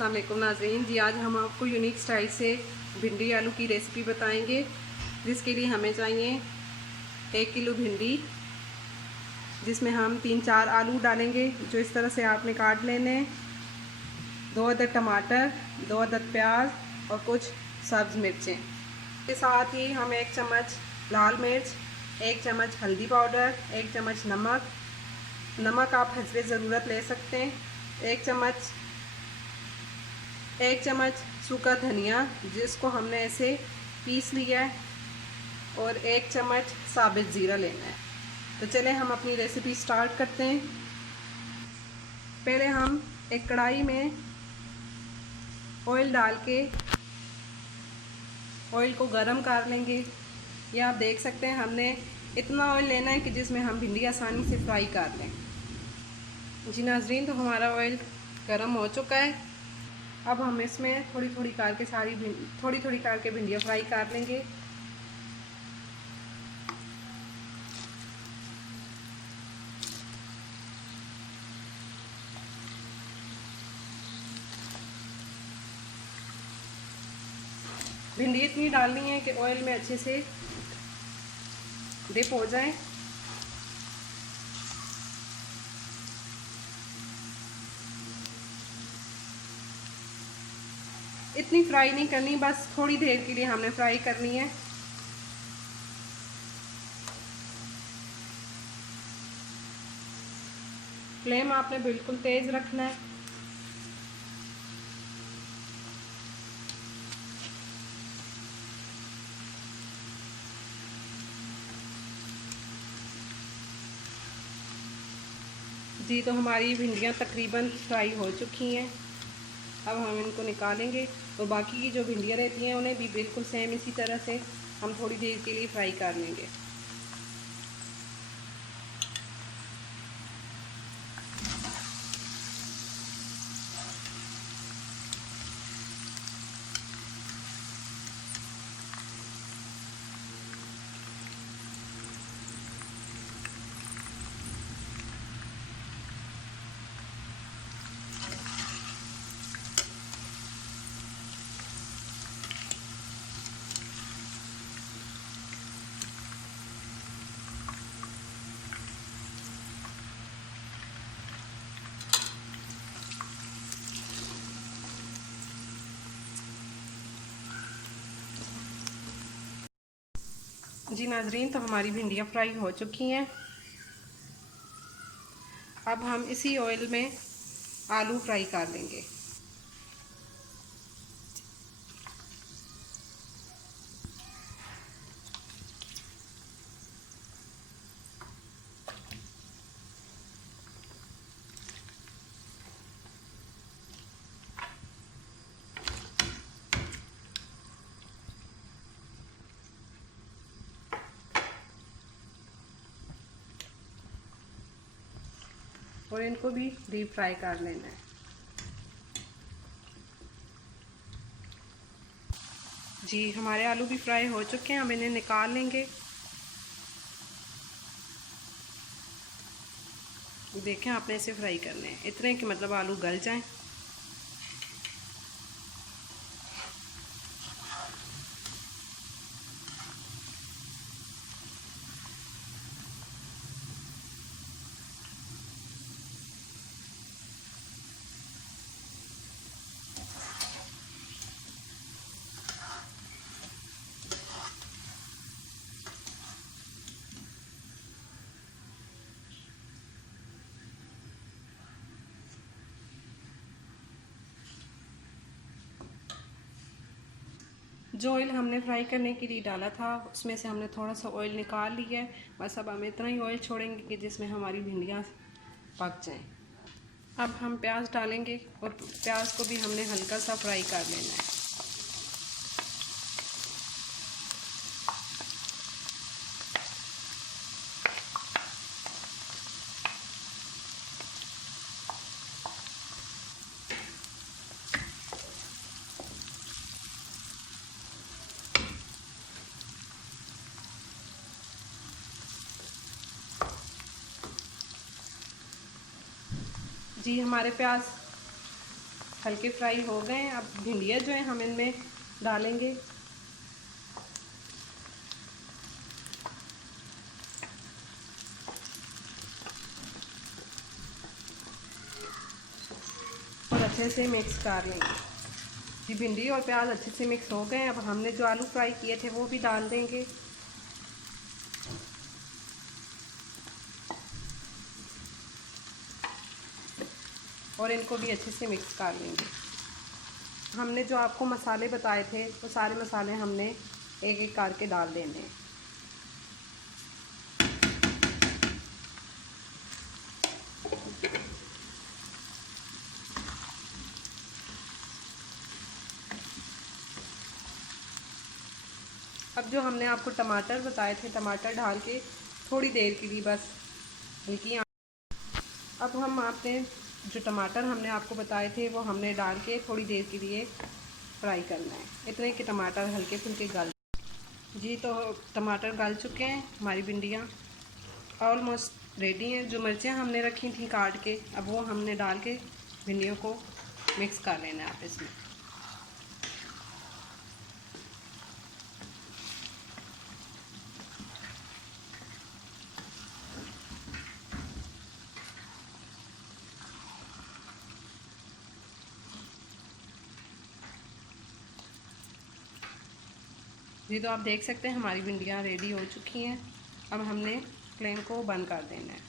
अस्सलाम वालेकुम नाज़रीन जी, आज हम आपको यूनिक स्टाइल से भिंडी आलू की रेसिपी बताएंगे, जिसके लिए हमें चाहिए 1 किलो भिंडी, जिसमें हम 3-4 आलू डालेंगे जो इस तरह से आपने काट लेने, 2 अदद टमाटर, 2 अदद प्याज और कुछ सब्ज़ मिर्चें। इसके साथ ही हम 1 चम्मच लाल मिर्च, 1 चम्मच हल्दी पाउडर, 1 चम्मच नमक आप हस्बे ज़रूरत ले सकते हैं, 1 चम्मच सूखा धनिया जिसको हमने ऐसे पीस लिया है, और 1 चम्मच साबित ज़ीरा लेना है। तो चलें हम अपनी रेसिपी स्टार्ट करते हैं। पहले हम एक कढ़ाई में ऑयल डाल के ऑयल को गरम कर लेंगे। ये आप देख सकते हैं, हमने इतना ऑयल लेना है कि जिसमें हम भिंडी आसानी से फ्राई कर लें। जी नाज़रीन, तो हमारा ऑयल गरम हो चुका है। अब हम इसमें थोड़ी थोड़ी करके भिंडियाँ फ्राई कर लेंगे। भिंडी इतनी डालनी है कि ऑयल में अच्छे से डिप हो जाए। इतनी फ्राई नहीं करनी, बस थोड़ी देर के लिए हमने फ्राई करनी है। फ्लेम आपने बिल्कुल तेज़ रखना है। जी, तो हमारी भिंडियाँ तकरीबन फ्राई हो चुकी हैं। अब हम इनको निकालेंगे और बाकी की जो भिंडियाँ रहती हैं उन्हें भी बिल्कुल सेम इसी तरह से हम थोड़ी देर के लिए फ्राई कर लेंगे। जी नाज़रीन, तो हमारी भिंडियाँ फ्राई हो चुकी हैं। अब हम इसी ऑयल में आलू फ्राई कर लेंगे। और इनको भी डीप फ्राई कर लेना है। जी, हमारे आलू भी फ्राई हो चुके हैं। हम इन्हें निकाल लेंगे। देखें, आपने इसे फ्राई करने हैं इतने कि मतलब आलू गल जाएं। जो ऑयल हमने फ्राई करने के लिए डाला था उसमें से हमने थोड़ा सा ऑयल निकाल लिया है। बस अब हम इतना ही ऑयल छोड़ेंगे कि जिसमें हमारी भिंडियाँ पक जाएं। अब हम प्याज डालेंगे और प्याज को भी हमने हल्का सा फ्राई कर लेना है। जी, हमारे प्याज हल्के फ्राई हो गए हैं। अब भिंडियाँ जो हैं हम इनमें डालेंगे। और अच्छे से मिक्स कर लेंगे। जी भिंडी और प्याज अच्छे से मिक्स हो गए। अब हमने जो आलू फ्राई किए थे वो भी डाल देंगे। और इनको भी अच्छे से मिक्स कर लेंगे। हमने जो आपको मसाले बताए थे वो सारे मसाले हमने एक एक करके डाल देने हैं। अब जो हमने आपको टमाटर बताए थे, टमाटर डाल के थोड़ी देर के लिए बस हल्की। अब हम आपने जो टमाटर हमने आपको बताए थे वो हमने डाल के थोड़ी देर के लिए फ्राई करना है। इतने कि टमाटर हल्के फुल्के गल। जी तो टमाटर गल चुके हैं। हमारी भिंडियाँ ऑलमोस्ट रेडी हैं। जो मिर्चें हमने रखी थी काट के, अब वो हमने डाल के भिंडियों को मिक्स कर लेना है आप इसमें। जी तो आप देख सकते हैं हमारी भिंडियाँ रेडी हो चुकी हैं। अब हमने फ्लेम को बंद कर देना है।